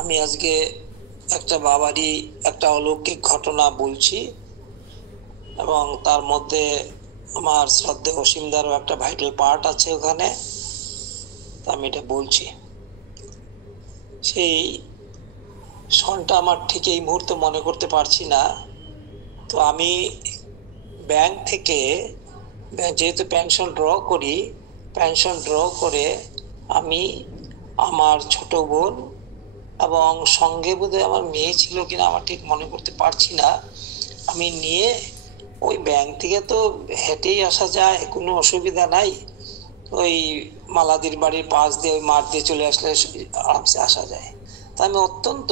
আমি আজকে একটা বাবারই একটা অলৌকিক ঘটনা বলছি, এবং তার মধ্যে আমার শ্রদ্ধেয় অসীমদারও একটা ভাইটাল পার্ট আছে ওখানে। আমি এটা বলছি। সেই সনটা আমার ঠিক এই মুহূর্তে মনে করতে পারছি না। তো আমি ব্যাংক থেকে, যেহেতু পেনশন ড্র করে আমি আমার ছোট বোন এবং সঙ্গে বোধহয় আমার মেয়ে ছিল কিনা আমার ঠিক মনে করতে পারছি না, আমি নিয়ে ওই ব্যাংক থেকে তো হেঁটেই আসা যায়, কোনো অসুবিধা নাই। ওই মালাদির বাড়ির পাশ দিয়ে ওই মাঠ দিয়ে চলে আসলে আরামসে আসা যায়। তা আমি অত্যন্ত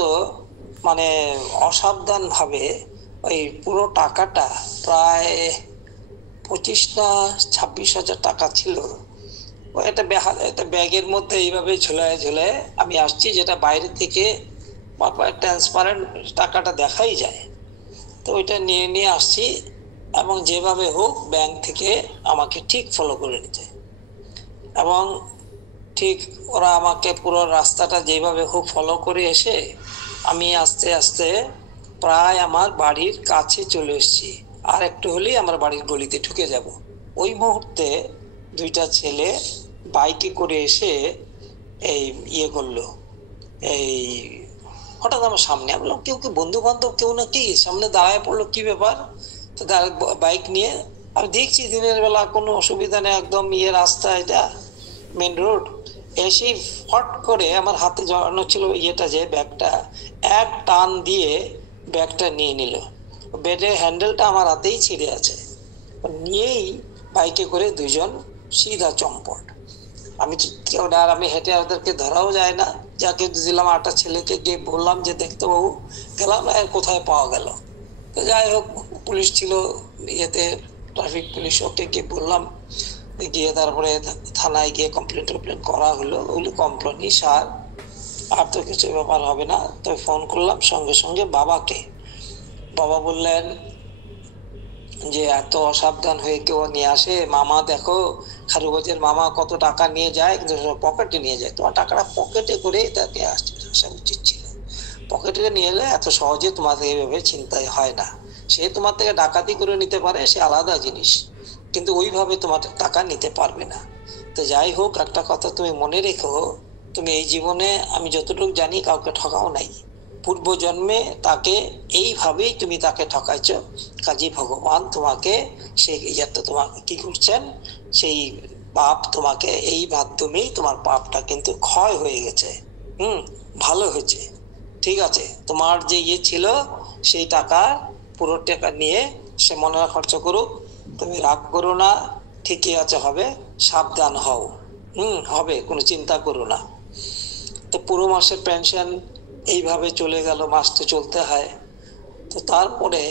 অসাবধান ভাবে ওই পুরো টাকাটা, প্রায় 25 না 26 হাজার টাকা ছিল, ওই একটা ব্যাগের মধ্যে এইভাবে ঝুলায় ঝুলায় আমি আসছি, যেটা বাইরে থেকে ট্রান্সপারেন্ট টাকাটা দেখাই যায়। তো ওইটা নিয়ে নিয়ে আসছি, এবং যেভাবে হোক ব্যাংক থেকে আমাকে ঠিক ফলো করে নিতে, এবং ঠিক ওরা আমাকে পুরো রাস্তাটা যেভাবে হোক ফলো করে এসে আমি আস্তে আস্তে প্রায় আমার বাড়ির কাছে চলে এসেছি। আর একটু হলেই আমার বাড়ির গলিতে ঢুকে যাব। ওই মুহূর্তে দুইটা ছেলে বাইকে করে এসে এই করলো, এই হঠাৎ আমার সামনে। আমি বললাম কেউ কি বন্ধু বান্ধব কেউ নাকি, সামনে দাঁড়ায় পড়লো, কি ব্যাপার? তো বাইক নিয়ে আমি দেখছি দিনের বেলা কোনো অসুবিধা নেই, একদম রাস্তা, এটা মেন রোড। এসে ফট করে আমার হাতে জড়ানো ছিল যে ব্যাগটা, এক টান দিয়ে ব্যাগটা নিয়ে নিল। ব্যাগের হ্যান্ডেলটা আমার হাতেই ছিঁড়ে আছে। নিয়েই বাইকে করে দুইজন সিধা চম্পট। আমি হেঁটে ওদেরকে ধরাও যায় না, যাকে দিলাম আটটা ছেলেকে গিয়ে বললাম যে দেখতে বাবু, গেলাম কোথায় পাওয়া গেল। তো যাই হোক, পুলিশ ছিল ট্রাফিক পুলিশ, ওকে গিয়ে বললাম, গিয়ে তারপরে থানায় গিয়ে কমপ্লেন করা হলো। ওগুলো কমপ্লেনই সার, আর তো কিছু ব্যাপার হবে না। তো ফোন করলাম সঙ্গে সঙ্গে বাবাকে। বাবা বললেন যে এত অসাবধান হয়ে কেউ নিয়ে আসে, মামা দেখো খারুবাজের মামা কত টাকা নিয়ে যায়, কিন্তু পকেটে নিয়ে যায়। তোমার টাকাটা পকেটে করে তাকে আসা উচিত ছিল। পকেটে নিয়ে এলে এত সহজে তোমাদের এইভাবে চিন্তাই হয় না। সে তোমার থেকে ডাকাতি করে নিতে পারে, সে আলাদা জিনিস, কিন্তু ওইভাবে তোমার টাকা নিতে পারবে না। তো যাই হোক, একটা কথা তুমি মনে রেখো, তুমি এই জীবনে আমি যতটুকু জানি কাউকে ঠকাও নাই। পূর্ব জন্মে তাকে এইভাবেই তুমি তাকে ঠকাইছ, কাজী ভগবান তোমাকে সেই তোমাকে কি করছেন, সেই পাপ তোমাকে এই মাধ্যমেই তোমার পাপটা কিন্তু ক্ষয় হয়ে গেছে। ভালো হয়েছে, ঠিক আছে। তোমার যে ছিল সেই টাকা, পুরো টাকা নিয়ে সে মনে খরচ করুক, তুমি রাগ করো না, ঠিকই আছে, হবে, সাবধান হও। হবে, কোনো চিন্তা করো না। তো পুরো মাসের পেনশন এইভাবে চলে গেল, মাস তো চলতে হয়। তো তারপরে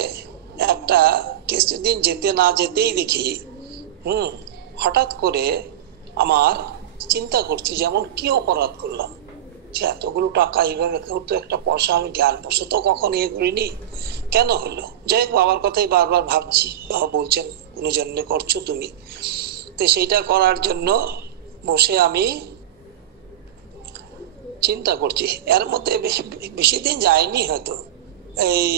একটা কিছুদিন যেতে না যেতেই দেখি হঠাৎ করে আমার চিন্তা করছি, যেমন কি অপরাধ করলাম যে এতগুলো টাকা এইভাবে, কেউ তো একটা পয়সা আমি জ্ঞান বশত কখন করিনি, কেন হলো? যাই হোক, বাবার কথাই বারবার ভাবছি। বাবা বলছেন কোনো জন্যে করছো তুমি। তো সেইটা করার জন্য বসে আমি চিন্তা করছি। এর মধ্যে বেশি দিন যায়নি, হয়তো এই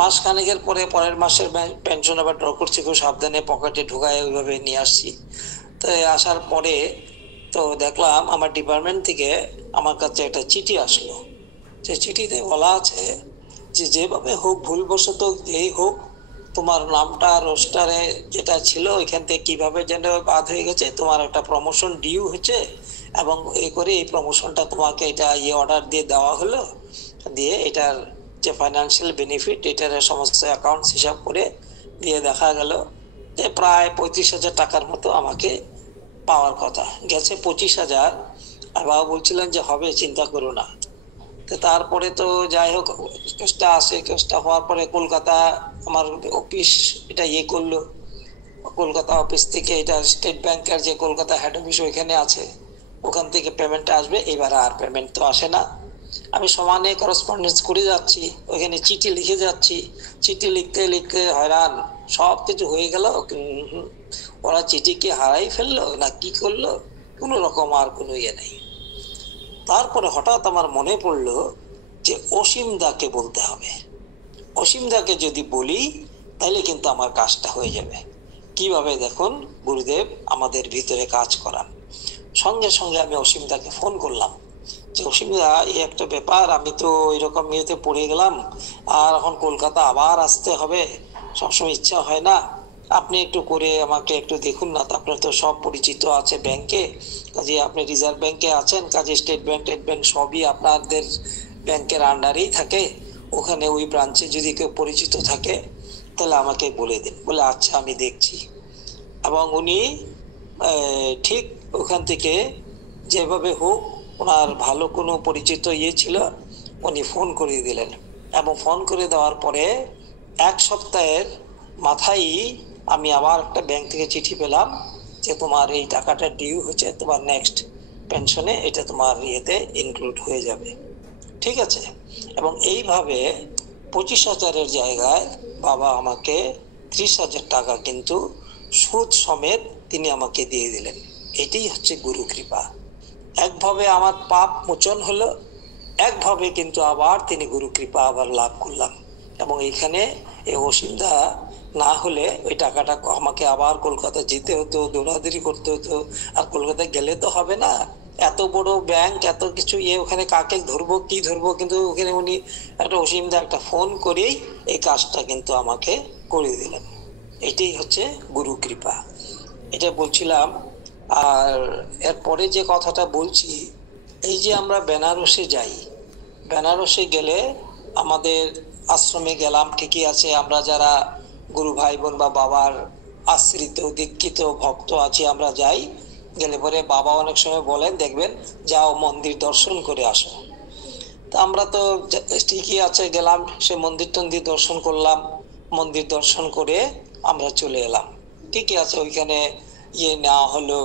মাসখানেকের পরে পরের মাসের পেনশন আবার ড্র করছি, খুব সাবধানে পকেটে ঢুকায় ওইভাবে নিয়ে আসছি। তো আসার পরে তো দেখলাম আমার ডিপার্টমেন্ট থেকে আমার কাছে একটা চিঠি আসলো। যে চিঠিতে বলা আছে যে যেভাবে হোক, ভুলবশত যেই হোক, তোমার নামটা রোস্টারে যেটা ছিল ওইখান থেকে কিভাবে যেন বাদ হয়ে গেছে, তোমার একটা প্রমোশন ডিউ হয়েছে, এবং এই প্রমোশনটা তোমাকে এটা অর্ডার দিয়ে দেওয়া হলো। দিয়ে এটার যে ফাইন্যান্সিয়াল বেনিফিট, এটার সমস্ত অ্যাকাউন্টস হিসাব করে দিয়ে দেখা গেল যে প্রায় 35,000 টাকার মতো আমাকে পাওয়ার কথা, গেছে 25,000। আর বাবা বলছিলেন যে হবে, চিন্তা করো না। তো তারপরে তো যাই হোক, কেসটা হওয়ার পরে কলকাতা আমার অফিস এটা করলো। কলকাতা অফিস থেকে এটা স্টেট ব্যাংকের যে কলকাতা হেড অফিস ওইখানে আছে, ওখান থেকে পেমেন্টটা আসবে। এবার আর পেমেন্ট তো আসে না। আমি সমানে করসপন্ডেন্স করে যাচ্ছি, ওইখানে চিঠি লিখে যাচ্ছি, চিঠি লিখতে লিখতে হয়রান, সব কিছু হয়ে গেল। ওরা চিঠি কি হারাই ফেললো না কি করলো, কোনো রকম আর কোনো নেই। তারপরে হঠাৎ আমার মনে পড়লো যে অসীম দাকে বলতে হবে। অসীম দাকে যদি বলি তাহলে কিন্তু আমার কাজটা হয়ে যাবে। কিভাবে দেখুন গুরুদেব আমাদের ভিতরে কাজ করান। সঙ্গে সঙ্গে আমি অসীম দাকে ফোন করলাম যে অসীম দা, এই একটা ব্যাপার, আমি তো এরকম ইয়েতে পড়ে গেলাম, আর এখন কলকাতা আবার আসতে হবে, সবসময় ইচ্ছা হয় না, আপনি একটু করে আমাকে একটু দেখুন না। আপনার তো সব পরিচিত আছে ব্যাংকে, কাজে আপনি রিজার্ভ ব্যাংকে আছেন, কাজে স্টেট ব্যাংক সবই আপনাদের ব্যাংকের আন্ডারেই থাকে, ওখানে ওই ব্রাঞ্চে যদি কেউ পরিচিত থাকে তাহলে আমাকে বলে দিন। বলে আচ্ছা আমি দেখছি। এবং উনি ঠিক ওখান থেকে যেভাবে হোক, ওনার ভালো কোনো পরিচিত ছিল, উনি ফোন করে দিলেন। এবং ফোন করে দেওয়ার পরে 1 সপ্তাহের মাথায় আমি আবার একটা ব্যাংক থেকে চিঠি পেলাম যে তোমার এই টাকাটা ডিউ হচ্ছে, তোমার নেক্সট পেনশনে এটা তোমার ইয়েতে ইনক্লুড হয়ে যাবে। ঠিক আছে। এবং এইভাবে 25,000-এর জায়গায় বাবা আমাকে 30,000 টাকা কিন্তু সুদ সমেত তিনি আমাকে দিয়ে দিলেন। এটাই হচ্ছে গুরু কৃপা। একভাবে আমার পাপ মোচন হলো, একভাবে কিন্তু আবার তিনি গুরু কৃপা আবার লাভ করলাম। এবং এখানে এই অসীমদা না হলে ওই টাকাটা আমাকে আবার কলকাতা যেতে হতো, দৌড়াদৌড়ি করতে হতো। আর কলকাতায় গেলে তো হবে না, এত বড় ব্যাংক, এত কিছু ওখানে কাকে ধরবো কি ধরবো, কিন্তু ওখানে উনি একটা অসীমদা একটা ফোন করেই এই কাজটা কিন্তু আমাকে করে দিলেন। এটাই হচ্ছে গুরু কৃপা। এটা বলছিলাম। আর এরপরে যে কথাটা বলছি, এই যে আমরা বেনারসে যাই, বেনারসে গেলে আমাদের আশ্রমে গেলাম ঠিকই আছে, আমরা যারা গুরু ভাই বোন বা বাবার আশ্রিত দীক্ষিত ভক্ত আছি আমরা যাই, গেলে পরে বাবা অনেক সময় বলেন দেখবেন যাও মন্দির দর্শন করে আসো। তা আমরা তো ঠিকই আছে গেলাম, সে মন্দির টন্দির দর্শন করলাম, মন্দির দর্শন করে আমরা চলে এলাম। ঠিকই আছে, ওইখানে নেওয়া হলো,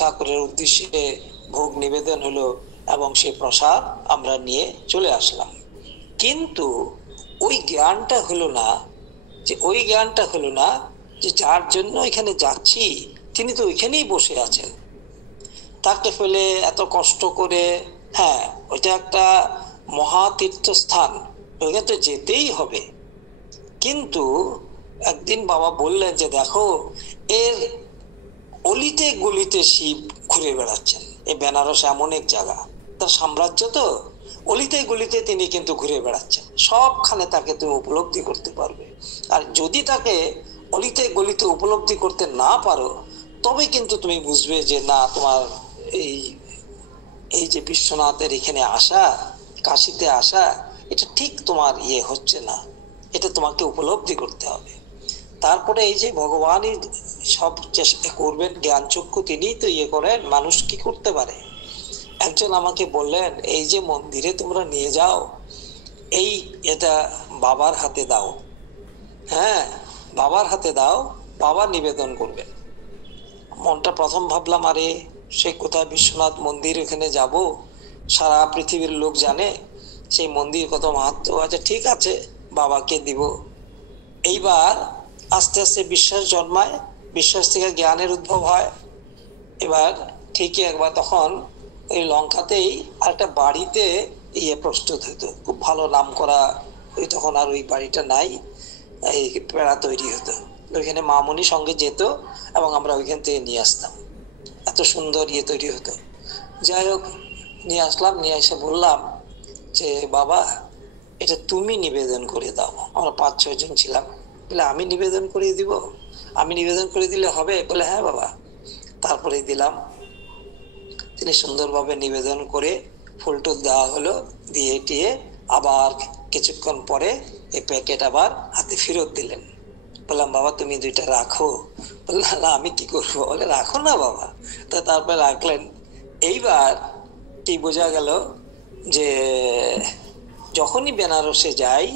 ঠাকুরের উদ্দেশ্যে ভোগ নিবেদন হলো এবং সেই প্রসাদ আমরা নিয়ে চলে আসলাম। কিন্তু ওই জ্ঞানটা হলো না যে যার জন্য এখানে যাচ্ছি তিনি তো ওইখানেই বসে আছেন, তাকে ফেলে এত কষ্ট করে। হ্যাঁ, ওইটা একটা মহা তীর্থস্থান, ওইখানে তো যেতেই হবে। কিন্তু একদিন বাবা বললেন যে দেখো, এর অলিতে গলিতে শিব ঘুরে বেড়াচ্ছেন। এই বেনারস এমন এক জায়গা, তার সাম্রাজ্য তো, অলিতে গলিতে তিনি কিন্তু ঘুরে বেড়াচ্ছেন, সবখানে তাকে তুমি উপলব্ধি করতে পারবে। আর যদি তাকে অলিতে গলিতে উপলব্ধি করতে না পারো, তবে কিন্তু তুমি বুঝবে যে না, তোমার এই যে বিশ্বনাথের এখানে আসা, কাশিতে আসা, এটা ঠিক তোমার হচ্ছে না, এটা তোমাকে উপলব্ধি করতে হবে। তারপরে এই যে ভগবানই সব চেষ্টা করবেন, জ্ঞান চক্ষু তিনি তো করেন, মানুষ কি করতে পারে। একজন আমাকে বললেন এই যে মন্দিরে তোমরা নিয়ে যাও, এটা বাবার হাতে দাও। হ্যাঁ, বাবার হাতে দাও, বাবা নিবেদন করবেন। মনটা প্রথম ভাবলাম আরে সে কোথায় বিশ্বনাথ মন্দির, এখানে যাব, সারা পৃথিবীর লোক জানে সেই মন্দির কত মাহাত্ম্য আছে, ঠিক আছে বাবাকে দিব। এইবার আস্তে আস্তে বিশ্বাস জন্মায়, বিশ্বাস থেকে জ্ঞানের উদ্ভব হয়। এবার ঠিকই একবার তখন ওই লঙ্কাতেই আরেকটা বাড়িতে প্রস্তুত হতো, খুব ভালো নাম করা, ওই তখন আর ওই বাড়িটা নাই, এই পেড়া তৈরি হতো, ওইখানে মামনি সঙ্গে যেত এবং আমরা ওইখান থেকে নিয়ে আসতাম, এত সুন্দর তৈরি হতো। যাই হোক, নিয়ে আসলাম, নিয়ে এসে বললাম যে বাবা এটা তুমি নিবেদন করে দাও। আমরা 5-6 জন ছিলাম। বলে আমি নিবেদন করে দিব? আমি নিবেদন করে দিলে হবে? বলে হ্যাঁ বাবা। তারপরে দিলাম, তিনি সুন্দরভাবে নিবেদন করে ফুলটুল দেওয়া হলো, দিয়ে টিয়ে আবার কিছুক্ষণ পরে এই প্যাকেট আবার হাতে ফেরত দিলেন। বললাম বাবা তুমি 2টা রাখো। বললাম না আমি কি করবো? বলে রাখো না বাবা। তো তারপরে রাখলেন। এইবার কি বোঝা গেল যে যখনই বেনারসে যাই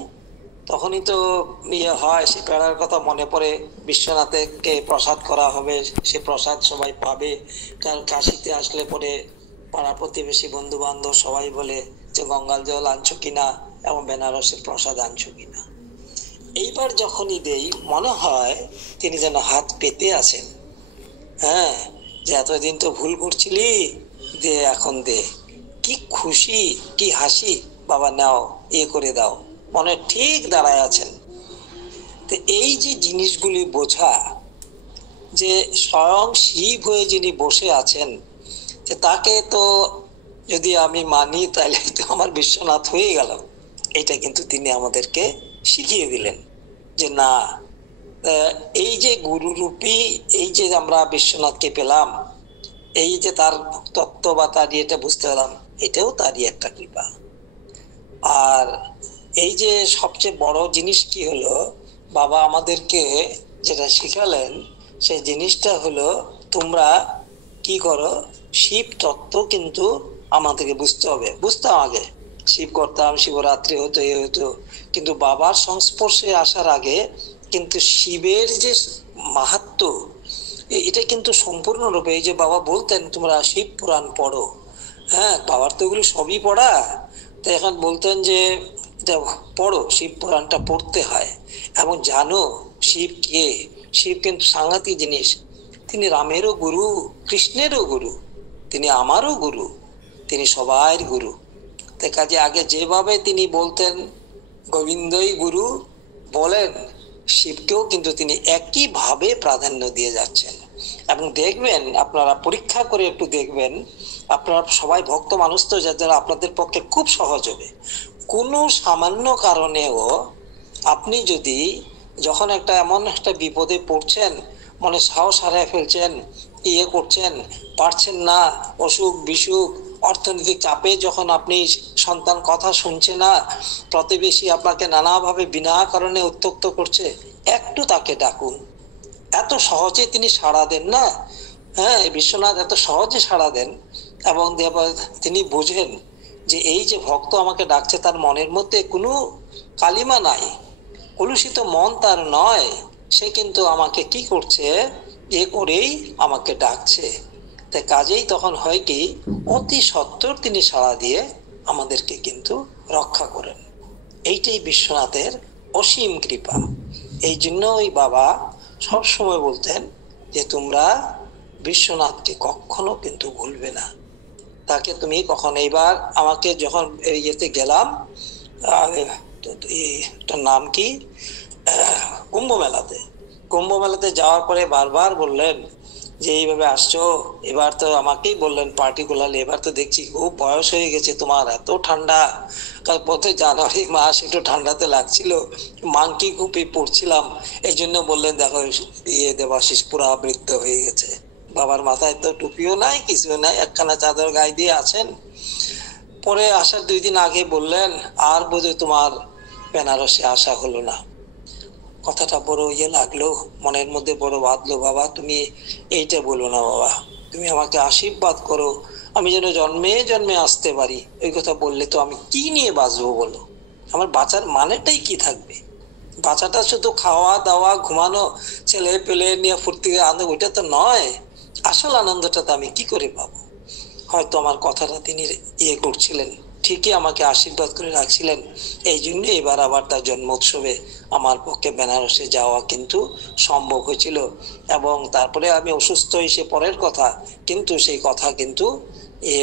তখনই তো হয়, সে পেড়ার কথা মনে পড়ে, বিশ্বনাথকে প্রসাদ করা হবে, সে প্রসাদ সবাই পাবে। কারণ কাশিতে আসলে পরে পাড়া প্রতিবেশী বন্ধু বান্ধব সবাই বলে যে গঙ্গাল জল আনছো কিনা এবং বেনারসের প্রসাদ আনছো কিনা। এইবার যখনই দেই মনে হয় তিনি যেন হাত পেতে আছেন। হ্যাঁ, যে এতদিন তো ভুল করছিলি, দে এখন দে। কি খুশি, কি হাসি, বাবা নাও করে দাও, মনে ঠিক দাঁড়ায় আছেন। তো এই যে জিনিসগুলি বোঝা, যে স্বয়ং শিব হয়ে যিনি বসে আছেন, যে তাকে তো যদি আমি মানি তাহলে তো আমার বিশ্বনাথ হয়ে গেল, এটা কিন্তু তিনি আমাদেরকে শিখিয়ে দিলেন যে না, এই যে গুরুরূপী এই যে আমরা বিশ্বনাথকে পেলাম, এই যে তার তত্ত্ব বা তার এটা বুঝতে পারলাম, এটাও তারই একটা কৃপা। আর এই যে সবচেয়ে বড় জিনিস কি হলো, বাবা আমাদেরকে যেটা শিখালেন সেই জিনিসটা হলো, তোমরা কি করো, শিব তত্ত্ব কিন্তু আমাদেরকে বুঝতে হবে। বুঝতাম আগে, শিব করতাম, শিবরাত্রি হতো, এ হতো, কিন্তু বাবার সংস্পর্শে আসার আগে কিন্তু শিবের যে মাহাত্ম্য, এটা কিন্তু সম্পূর্ণরূপে, এই যে বাবা বলতেন তোমরা শিব পুরাণ পড়ো, হ্যাঁ বাবার তো এগুলো সবই পড়া, তো এখন বলতেন যে এটা পড়ো, শিব পুরাণটা পড়তে হয় এবং জানো শিব কে। শিব কিন্তু সাংঘাতিক জিনিস, তিনি রামেরও গুরু, কৃষ্ণেরও গুরু, তিনি আমারও গুরু, তিনি সবাইয়ের গুরু। তাই কাজে আগে যেভাবে তিনি বলতেন গোবিন্দই গুরু বলেন, শিবকেও কিন্তু তিনি একইভাবে প্রাধান্য দিয়ে যাচ্ছেন। এবং দেখবেন, আপনারা পরীক্ষা করে একটু দেখবেন, আপনারা সবাই ভক্ত মানুষ তো, যার আপনাদের পক্ষে খুব সহজ হবে। কোনো সামান্য কারণেও আপনি যদি যখন একটা এমন একটা বিপদে পড়ছেন, মনে সাহস হারিয়ে ফেলছেন, করছেন, পারছেন না, অসুখ বিসুখ, অর্থনৈতিক চাপে যখন আপনি সন্তান কথা শুনছে না, প্রতিবেশী আপনাকে নানাভাবে বিনা কারণে উত্ত্যক্ত করছে, একটু তাকে ডাকুন। এত সহজে তিনি সাড়া দেন না, হ্যাঁ বিশ্বনাথ এত সহজে সাড়া দেন। এবং তিনি বোঝেন যে এই যে ভক্ত আমাকে ডাকছে, তার মনের মধ্যে কোনো কালিমা নাই, কলুষিত মন তার নয়, সে কিন্তু আমাকে কি করছে, করেই আমাকে ডাকছে। তাই কাজেই তখন হয় কি, অতি সত্বর তিনি সাড়া দিয়ে আমাদেরকে কিন্তু রক্ষা করেন। এইটাই বিশ্বনাথের অসীম কৃপা। এই জন্য ওই বাবা সব সময় বলতেন যে তোমরা বিশ্বনাথকে কখনো কিন্তু ভুলবে না, তাকে তুমি কখন। এইবার আমাকে যখন ইয়েতে গেলাম, নাম কি, কুম্ভ মেলাতে যাওয়ার পরে বারবার বললেন যে এইভাবে আসছো, এবার তো আমাকেই বললেন পার্টিকুলারলি, এবার তো দেখছি খুব বয়স হয়ে গেছে তোমার, এত ঠান্ডা, কাল পথে জানুয়ারি মাস, একটু ঠান্ডাতে লাগছিল, মাংকি খুবই পড়ছিলাম, এই জন্য বললেন দেখো দেবাশিস পুরা বৃদ্ধ হয়ে গেছে, বাবার মাথায় তো টুপিও নাই, কিছু নাই, একখানা চাদর গায়ে দিয়ে আছেন। পরে আসার 2 দিন আগে বললেন আর বোধহয় তোমার বেনারসে আসা হলো না। কথাটা বড় লাগলো, মনের মধ্যে বড় বাঁধলো। বাবা তুমি এইটা বলো না, বাবা তুমি আমাকে আশীর্বাদ করো, আমি যেন জন্মে জন্মে আসতে পারি। ওই কথা বললে তো আমি কি নিয়ে বাঁচবো বলো, আমার বাঁচার মানেটাই কি থাকবে? বাঁচাটা শুধু খাওয়া দাওয়া ঘুমানো, ছেলে পেলে নিয়ে ফুর্তি আনন্দ, ওইটা তো নয়। আসল আনন্দটা তো আমি কি করে পাবো? হয়তো আমার কথাটা তিনি করছিলেন, ঠিকই আমাকে আশীর্বাদ করে রাখছিলেন। এই জন্য এবার আবার তার জন্ম উৎসবে আমার পক্ষে বেনারসে যাওয়া কিন্তু সম্ভব হয়েছিল। এবং তারপরে আমি অসুস্থ এসে পরের কথা, কিন্তু সেই কথা কিন্তু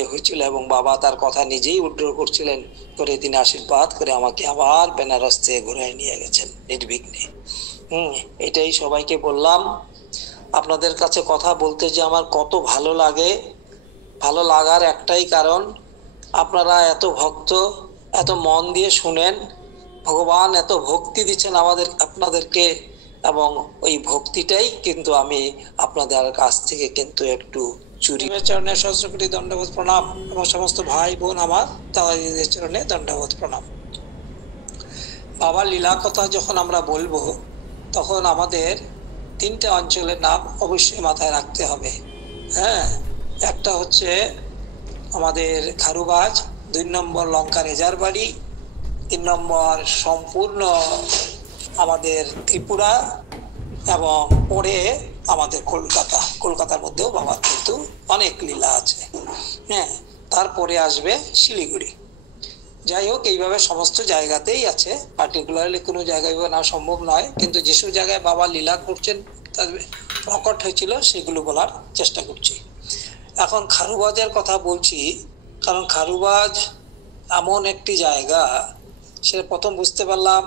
হয়েছিল, এবং বাবা তার কথা নিজেই উদ্ধার করছিলেন, করে তিনি আশীর্বাদ করে আমাকে আবার বেনারস থেকে ঘুরাই নিয়ে গেছেন নির্বিঘ্নে। এটাই সবাইকে বললাম। আপনাদের কাছে কথা বলতে যে আমার কত ভালো লাগে, ভালো লাগার একটাই কারণ, আপনারা এত ভক্ত, এত মন দিয়ে শুনেন, ভগবান এত ভক্তি দিচ্ছেন আপনাদেরকে, এবং ওই ভক্তিটাই কিন্তু আমি আপনাদের কাছ থেকে কিন্তু একটু চুরি। চরণে সহস্র কোটি দণ্ডবোধ প্রণাম, এবং সমস্ত ভাই বোন আমার দাদাজিদের চরণে দণ্ডবোধ প্রণাম। বাবার লীলা কথা যখন আমরা বলবো, তখন আমাদের 3টে অঞ্চলের নাম অবশ্যই মাথায় রাখতে হবে। হ্যাঁ, একটা হচ্ছে আমাদের খারুবাজ, 2 নম্বর লঙ্কা রেজারবাড়ি, 3 নম্বর সম্পূর্ণ আমাদের ত্রিপুরা, এবং পরে আমাদের কলকাতার মধ্যেও বাবার কিন্তু অনেক লীলা আছে। হ্যাঁ, তারপরে আসবে শিলিগুড়ি। যাই হোক, এইভাবে সমস্ত জায়গাতেই আছে, পার্টিকুলারলি কোনো জায়গায় না সম্ভব নয়, কিন্তু যেসব জায়গায় বাবা লীলা করছেন, প্রকট হয়েছিল, সেগুলো বলার চেষ্টা করছি। এখন খারুবাজের কথা বলছি। কারণ খারুবাজ এমন একটি জায়গা, সেটা প্রথম বুঝতে পারলাম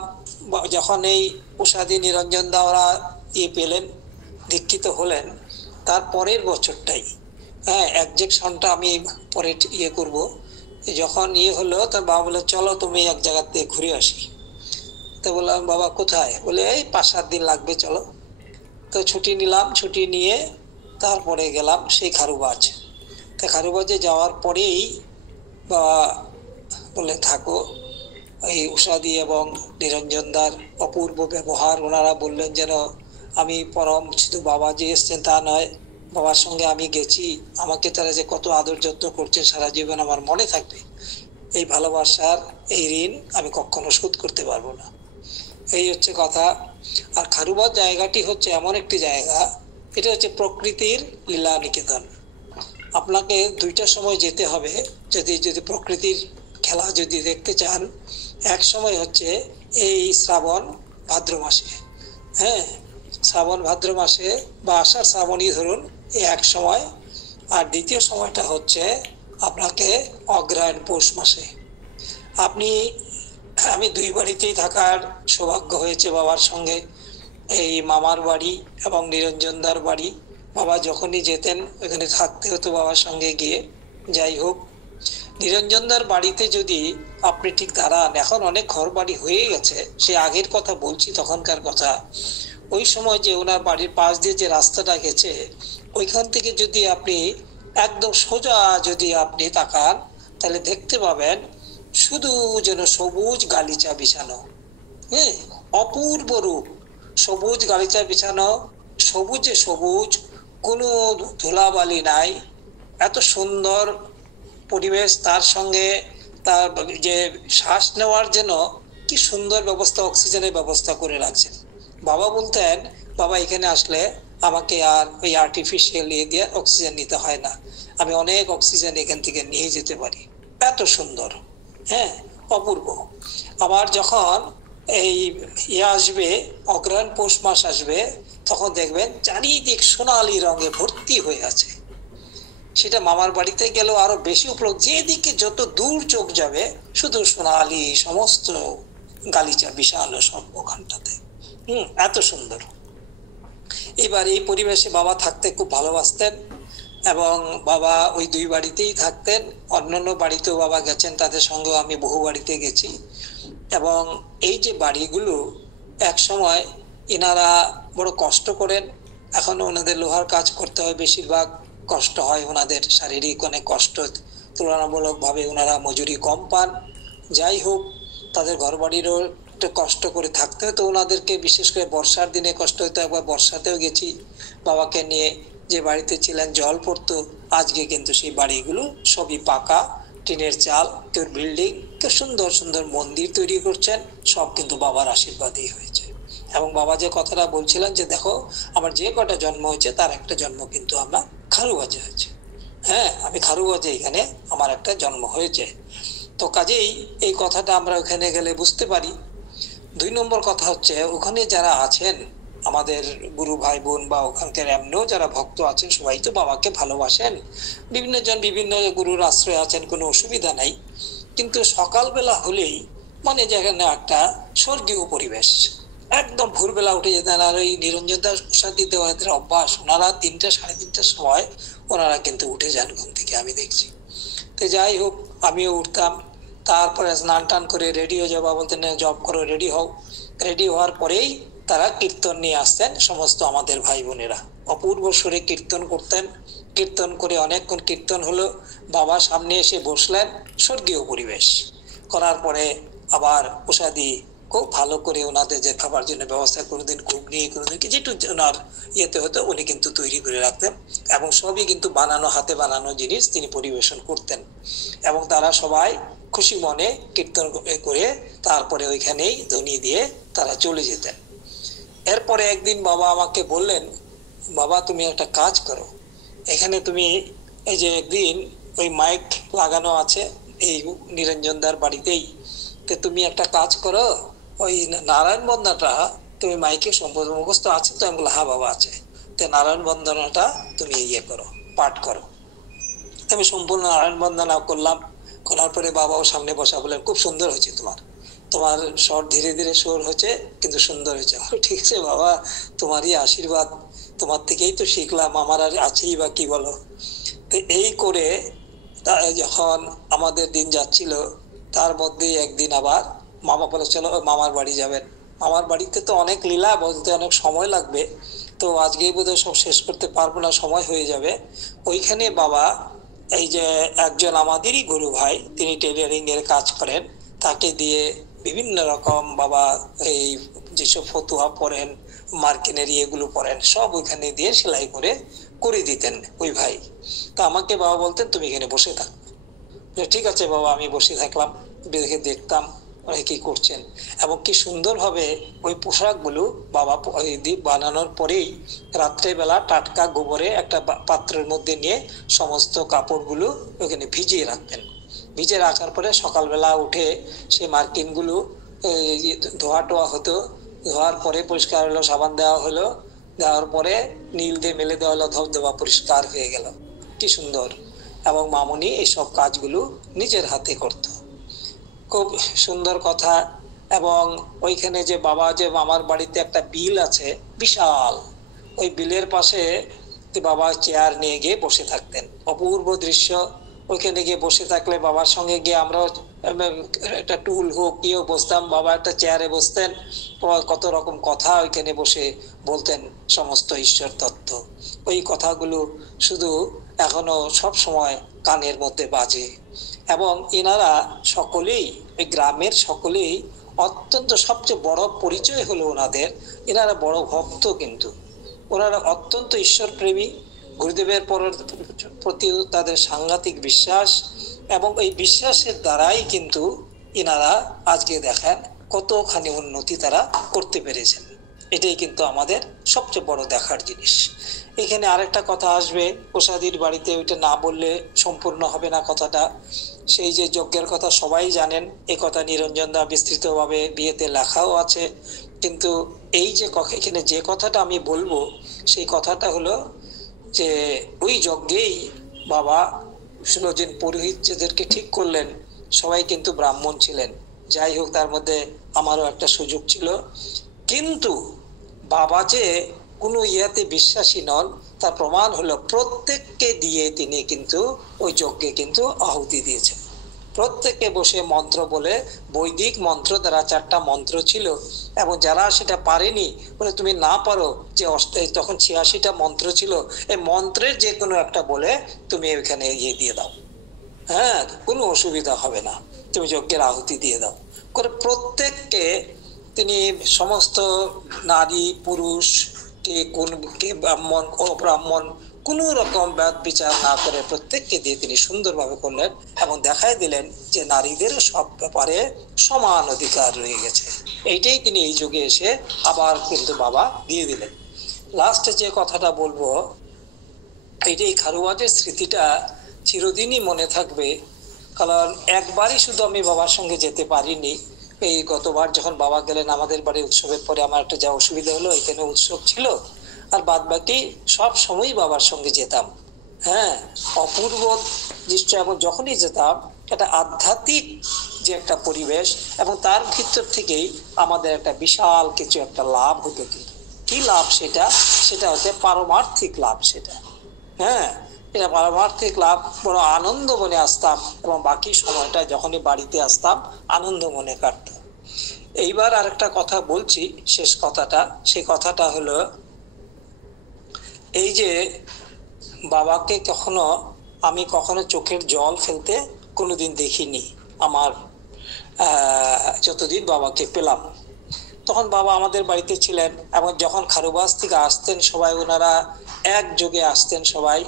যখন এই উষাদি নিরঞ্জন দা ওরা পেলেন, দীক্ষিত হলেন, তার পরের বছরটাই, হ্যাঁ একজ্যাক্ট সনটা আমি পরে করব। যখন হলো, তার বাবা বলে চলো তুমি এক জায়গাতে ঘুরে আসি। তো বললাম বাবা কোথায়? বলে এই 5-7 দিন লাগবে, চলো। তো ছুটি নিলাম, ছুটি নিয়ে তারপরে গেলাম সেই খারুবাজ। তা খারুবাজে যাওয়ার পরেই বাবা বলে থাকো, এই উষাদি এবং নিরঞ্জনদার অপূর্ব ব্যবহার, ওনারা বললেন যেন আমি পরম, শুধু বাবা যে এসছেন তা নয়, বাবার সঙ্গে আমি গেছি, আমাকে তারা যে কত আদর যত্ন করছেন সারা জীবন আমার মনে থাকবে। এই ভালোবাসার এই ঋণ আমি কখনো শোধ করতে পারবো না। এই হচ্ছে কথা। আর খারুবাজ জায়গাটি হচ্ছে এমন একটি জায়গা, এটা হচ্ছে প্রকৃতির লীলা নিকেতন। আপনাকে 2টার সময় যেতে হবে যদি যদি প্রকৃতির খেলা যদি দেখতে চান। এক সময় হচ্ছে এই শ্রাবণ ভাদ্র মাসে, হ্যাঁ শ্রাবণ ভাদ্র মাসে বা আষাঢ় শ্রাবণই ধরুন, এই এক সময়। আর দ্বিতীয় সময়টা হচ্ছে আপনাকে অগ্রহায়ণ পৌষ মাসে। আমি 2 বাড়িতেই থাকার সৌভাগ্য হয়েছে বাবার সঙ্গে, এই মামার বাড়ি এবং নিরঞ্জনদার বাড়ি। বাবা যখনই যেতেন ওখানে থাকতে হতো বাবার সঙ্গে গিয়ে। যাই হোক, নিরঞ্জনদার বাড়িতে যদি আপনি ঠিক দাঁড়ান, এখন অনেক ঘর বাড়ি হয়ে গেছে, সে আগের কথা বলছি, তখনকার কথা। ওই সময় যে ওনার বাড়ির পাশ দিয়ে যে রাস্তাটা গেছে, ওইখান থেকে যদি আপনি একদম সোজা যদি আপনি তাকান, তাহলে দেখতে পাবেন শুধু যেন সবুজ গালিচা বিছানো, হ্যাঁ অপূর্ব রূপ, সবুজ গালিচা বিছানো, সবুজে সবুজ, কোনো ধুলাবালি নাই, এত সুন্দর পরিবেশ। তার সঙ্গে তার যে শ্বাস নেওয়ার জন্য কি সুন্দর ব্যবস্থা, অক্সিজেনের ব্যবস্থা করে রাখছেন। বাবা বলতেন, বাবা এখানে আসলে আমাকে আর ওই আর্টিফিশিয়াল দিয়ে অক্সিজেন নিতে হয় না, আমি অনেক অক্সিজেন এখান থেকে নিয়ে যেতে পারি। এত সুন্দর, হ্যাঁ অপূর্ব। আবার যখন এই আসবে, অগ্রহায়ণ পৌষ মাস আসবে, তখন দেখবেন চারিদিক সোনালী রঙে ভর্তি হয়ে আছে। সেটা মামার বাড়িতে গেলেও আরো বেশি উপলব্ধ, যেদিকে যত দূর চোখ যাবে শুধু সোনালী সমস্ত গালিচা বিশাল সব ওখানটাতে, এত সুন্দর। এবার এই পরিবেশে বাবা থাকতে খুব ভালোবাসতেন, এবং বাবা ওই 2 বাড়িতেই থাকতেন। অন্যান্য বাড়িতেও বাবা গেছেন, তাদের সঙ্গেও আমি বহু বাড়িতে গেছি। এবং এই যে বাড়িগুলো, এক সময় এনারা বড় কষ্ট করেন, এখনো ওনাদের লোহার কাজ করতে হয়, বেশিরভাগ কষ্ট হয় ওনাদের, শারীরিক অনেক কষ্ট, তুলনামূলক ভাবে ওনারা মজুরি কম পান। যাই হোক, তাদের ঘর বাড়িরও একটু কষ্ট করে থাকতে হতো ওনাদেরকে, বিশেষ করে বর্ষার দিনে কষ্ট হতো। একবার বর্ষাতেও গেছি বাবাকে নিয়ে, যে বাড়িতে ছিলেন জল পড়তো। আজকে কিন্তু সেই বাড়িগুলো সবই পাকা, টিনের চাল, কেউ বিল্ডিং, কেউ সুন্দর সুন্দর মন্দির তৈরি করছেন, সব কিন্তু বাবার আশীর্বাদই হয়েছে। এবং বাবা যে কথাটা বলছিলেন যে দেখো আমার যে কটা জন্ম হয়েছে তার একটা জন্ম কিন্তু আমরা খারুবাজে হয়েছে, হ্যাঁ আমি খারুবাজে, এখানে আমার একটা জন্ম হয়েছে। তো কাজেই এই কথাটা আমরা ওখানে গেলে বুঝতে পারি। 2 নম্বর কথা হচ্ছে, ওখানে যারা আছেন আমাদের গুরু ভাই বোন বা ওখানকার এমনও যারা ভক্ত আছেন, সবাই তো বাবাকে ভালোবাসেন, বিভিন্ন জন বিভিন্ন গুরুর আশ্রয় আছেন, কোনো অসুবিধা নাই। কিন্তু সকালবেলা হলেই মানে যেখানে একটা স্বর্গীয় পরিবেশ, একদম ভোরবেলা উঠে যেতেন। আর ওই নিরঞ্জন দাস প্রসাদ দিতে ওদের অভ্যাস, ওনারা 3টা 3:30টার সময় ওনারা কিন্তু উঠে যান ঘুম থেকে, আমি দেখছি। তো যাই হোক, আমিও উঠতাম, তারপরে স্নান টান করে রেডি হয়ে যাওয়া, বলতেন জব করো, রেডি হও। রেডি হওয়ার পরেই তারা কীর্তন নিয়ে আসতেন, সমস্ত আমাদের ভাই বোনেরা অপূর্ব সুরে কীর্তন করতেন। কীর্তন করে অনেকক্ষণ কীর্তন হলো, বাবা সামনে এসে বসলেন, স্বর্গীয় পরিবেশ। করার পরে আবার প্রসাদি খুব ভালো করে ওনাদের যে খাবার জন্য ব্যবস্থা, কোনোদিন ঘুগনি, কোনোদিন যেটু ওনার ইয়েতে হতো উনি কিন্তু তৈরি করে রাখতেন, এবং সবই কিন্তু বানানো, হাতে বানানো জিনিস তিনি পরিবেশন করতেন। এবং তারা সবাই খুশি মনে কীর্তন করে তারপরে ওইখানেই ধ্বনি দিয়ে তারা চলে যেতেন। এরপরে একদিন বাবা আমাকে বললেন, বাবা তুমি একটা কাজ করো, এখানে তুমি এই যে একদিন ওই মাইক লাগানো আছে এই নিরঞ্জনদার বাড়িতেই, তো তুমি একটা কাজ করো, ওই নারায়ণ বন্দনাটা তুমি মাইকে সম্পূর্ণ মুখস্থ আছে তো? আমি বললাম হ্যাঁ বাবা আছে। তো নারায়ণ বন্দনাটা তুমি করো, পাঠ করো। আমি সম্পূর্ণ নারায়ণ বন্দনা করলাম। করার পরে বাবাও সামনে বসা বললেন, খুব সুন্দর হয়েছে তোমার, তোমার স্বর ধীরে ধীরে সুর হচ্ছে কিন্তু সুন্দর হয়েছে। ঠিক আছে বাবা, তোমারই আশীর্বাদ, তোমার থেকেই তো শিখলাম, আমার আর আছেই বা কি বলো। তো এই করে যখন আমাদের দিন যাচ্ছিল, তার মধ্যে একদিন আবার মামা বলে চলো মামার বাড়ি যাবেন। মামার বাড়িতে তো অনেক লীলা, বলতে অনেক সময় লাগবে, তো আজকেই বোধহয় সব শেষ করতে পারবো না, সময় হয়ে যাবে। ওইখানে বাবা এই যে একজন আমাদেরই গুরু ভাই, তিনি টেলারিং এর কাজ করেন, তাকে দিয়ে বিভিন্ন রকম বাবা এই যেসব ফতুয়া পড়েন, মার্কিনারি এগুলো পড়েন, সব ওইখানে দিয়ে সেলাই করে দিতেন ওই ভাই। তা আমাকে বাবা বলতেন তুমি এখানে বসে থাকো। ঠিক আছে বাবা, আমি বসে থাকলাম, দেখে দেখতাম উনি কি করছেন। এবং কি সুন্দরভাবে ওই পোশাকগুলো বাবা বানানোর পরেই রাত্রেবেলা টাটকা গোবরে একটা পাত্রের মধ্যে নিয়ে সমস্ত কাপড়গুলো ওখানে ভিজিয়ে রাখতেন। ভিজিয়ে রাখার পরে সকালবেলা উঠে সেই মার্কিনগুলো ধোয়া টোয়া হতো, ধোয়ার পরে পরিষ্কার হলো, সাবান দেওয়া হলো, দেওয়ার পরে নীল দিয়ে মেলে দেওয়া হলো, ধবধবা পরিষ্কার হয়ে গেল। কি সুন্দর। এবং মামুনি এইসব কাজগুলো নিজের হাতে করত। খুব সুন্দর কথা। এবং ওইখানে যে বাবা, যে মামার বাড়িতে একটা বিল আছে বিশাল, ওই বিলের পাশে বাবা চেয়ার নিয়ে গিয়ে বসে থাকতেন। অপূর্ব দৃশ্য। ওইখানে গিয়ে বসে থাকলে বাবার সঙ্গে গিয়ে আমরা একটা টুল হোক কি হোক বসতাম, বাবা একটা চেয়ারে বসতেন, কত রকম কথা ওইখানে বসে বলতেন, সমস্ত ঈশ্বর তত্ত্ব। ওই কথাগুলো শুধু এখনো সব সময় কানের মধ্যে বাজে। এবং এনারা সকলেই, ওই গ্রামের সকলেই অত্যন্ত, সবচেয়ে বড় পরিচয় হলো ওনাদের, এনারা বড় ভক্ত, কিন্তু ওনারা অত্যন্ত ঈশ্বর প্রেমী। গুরুদেবের প্রতি তাদের সাংঘাতিক বিশ্বাস, এবং এই বিশ্বাসের দ্বারাই কিন্তু এনারা আজকে দেখেন কতখানি উন্নতি তারা করতে পেরেছেন। এটাই কিন্তু আমাদের সবচেয়ে বড় দেখার জিনিস। এখানে আরেকটা কথা আসবে, প্রসাদীর বাড়িতে, ওইটা না বললে সম্পূর্ণ হবে না কথাটা। সেই যে যজ্ঞের কথা সবাই জানেন, এ কথা নিরঞ্জন দা বিস্তৃতভাবে বিয়েতে লেখাও আছে। কিন্তু এই যে এখানে যে কথাটা আমি বলবো, সেই কথাটা হলো যে ওই যজ্ঞেই বাবা 16 জন পুরোহিত যাদেরকে ঠিক করলেন, সবাই কিন্তু ব্রাহ্মণ ছিলেন। যাই হোক, তার মধ্যে আমারও একটা সুযোগ ছিল। কিন্তু বাবা যে কোনো ইয়াতে বিশ্বাসী নন, তার প্রমাণ হলো প্রত্যেককে দিয়ে তিনি কিন্তু ওই যজ্ঞে কিন্তু আহুতি দিয়েছেন। প্রত্যেকে বসে মন্ত্র বলে, বৈদিক মন্ত্র দ্বারা 4টা মন্ত্র ছিল, এবং যারা সেটা পারেনি বলে তুমি না পারো, যে তখন 86টা মন্ত্র ছিল, এই মন্ত্রের যে কোনো একটা বলে তুমি ওইখানে ইয়ে দিয়ে দাও, হ্যাঁ, কোনো অসুবিধা হবে না, তুমি যজ্ঞের আহুতি দিয়ে দাও করে প্রত্যেককে তিনি, সমস্ত নারী পুরুষ, কে ব্রাহ্মণ অব্রাহ্মণ, কোন রকম ব্যাদ বিচার না করে প্রত্যেককে দিয়ে তিনি সুন্দরভাবে করলেন, এবং দেখাই দিলেন যে নারীদের সব ব্যাপারে সমান অধিকার রয়ে গেছে। এইটাই তিনি এই যুগে এসে আবার কিন্তু বাবা দিয়ে দিলেন। লাস্টে যে কথাটা বলবো, এইটাই খারুয়াজের স্মৃতিটা চিরদিনই মনে থাকবে। কারণ একবারই শুধু আমি বাবার সঙ্গে যেতে পারিনি। এই গতবার যখন বাবা গেলেন আমাদের বাড়ি উৎসবের পরে, আমার একটা যা অসুবিধা হলো, এখানে উৎসব ছিল, আর বাদ বাকি সব সময় বাবার সঙ্গে যেতাম। হ্যাঁ, অপূর্ব দৃশ্য। এবং যখনই যেতাম একটা আধ্যাত্মিক যে একটা পরিবেশ, এবং তার ভিতর থেকেই আমাদের একটা বিশাল কিছু একটা লাভ হতো। কি লাভ সেটা? সেটা হচ্ছে পারমার্থিক লাভ। সেটা, হ্যাঁ, এটা পারমার্থিক লাভ। বড় আনন্দ মনে আসতাম, এবং বাকি সময়টা যখনই বাড়িতে আসতাম আনন্দ মনে কাটত। এইবার আরেকটা কথা বলছি, শেষ কথাটা। সেই কথাটা হলো এই যে বাবাকে আমি কখনো চোখের জল ফেলতে কোনোদিন দেখিনি। আমার যতদিন বাবাকে পেলাম, তখন বাবা আমাদের বাড়িতে ছিলেন, এবং যখন খারুবাস থেকে আসতেন সবাই, ওনারা একযোগে আসতেন সবাই,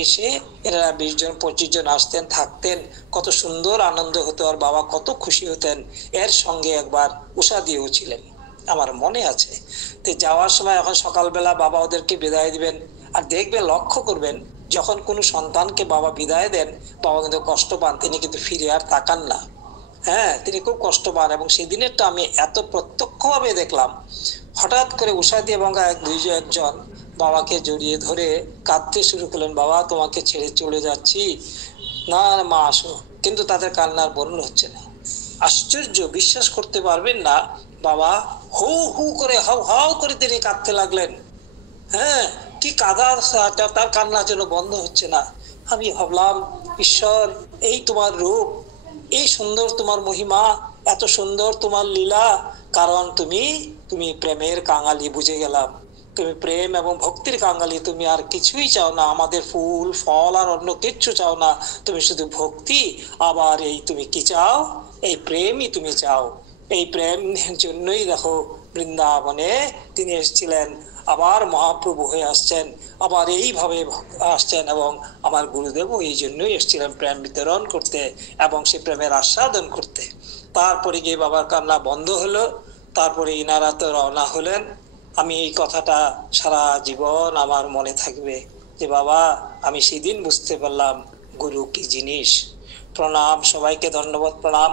এসে এনারা 20 জন 25 জন আসতেন, থাকতেন, কত সুন্দর আনন্দ হতো, আর বাবা কত খুশি হতেন। এর সঙ্গে একবার উষা দিয়েও ছিলেন, আমার মনে আছে। তো যাওয়ার সময় এখন সকালবেলা বাবা ওদেরকে বিদায় দিবেন, আর দেখবেন, লক্ষ্য করবেন, যখন কোনো সন্তানকে বাবা বিদায় দেন, বাবা কিন্তু কষ্ট পান, তিনি কিন্তু ফিরে আর তাকান না। হ্যাঁ, তিনি খুব কষ্ট পান। এবং সেদিনেরটা আমি এত প্রত্যক্ষভাবে দেখলাম। হঠাৎ করে উষাদি এবং একজন বাবাকে জড়িয়ে ধরে কাঁদতে শুরু করলেন, বাবা তোমাকে ছেড়ে চলে যাচ্ছি, না মা আসো। কিন্তু তাদের কান্নার বন্ধ হচ্ছে না। আশ্চর্য, বিশ্বাস করতে পারবেন না, বাবা হু হু করে হাউ হাউ করে তিনি কাঁদতে লাগলেন। হ্যাঁ, কি কাঁদা, তার কান্না যেন বন্ধ হচ্ছে না। আমি ভাবলাম, ঈশ্বর এই তোমার রূপ, এই সুন্দর তোমার মহিমা, এত সুন্দর তোমার লীলা, কারণ তুমি তুমি প্রেমের কাঙালি, বুঝে গেলাম তুমি প্রেম এবং ভক্তির কাঙালি। তুমি আর কিছুই চাও না, আমাদের ফুল ফল আর অন্য কিচ্ছু চাও না, তুমি শুধু ভক্তি। আবার এই তুমি কি চাও? এই প্রেমই তুমি চাও। এই প্রেমের জন্যই দেখো বৃন্দাবনে তিনি এসেছিলেন, আবার মহাপ্রভু হয়ে আসছেন, আবার এইভাবে আসছেন। এবং আমার গুরুদেবও এই জন্যই এসেছিলেন, প্রেম বিতরণ করতে এবং সে প্রেমের আস্বাদন করতে। তারপরে গিয়ে বাবার কান্না বন্ধ হলো। তারপরে ইনারা তো রওনা হলেন। আমি এই কথাটা সারা জীবন আমার মনে থাকবে, যে বাবা আমি সেদিন বুঝতে পারলাম গুরু কি জিনিস। প্রণাম সবাইকে, ধন্যবাদ, প্রণাম।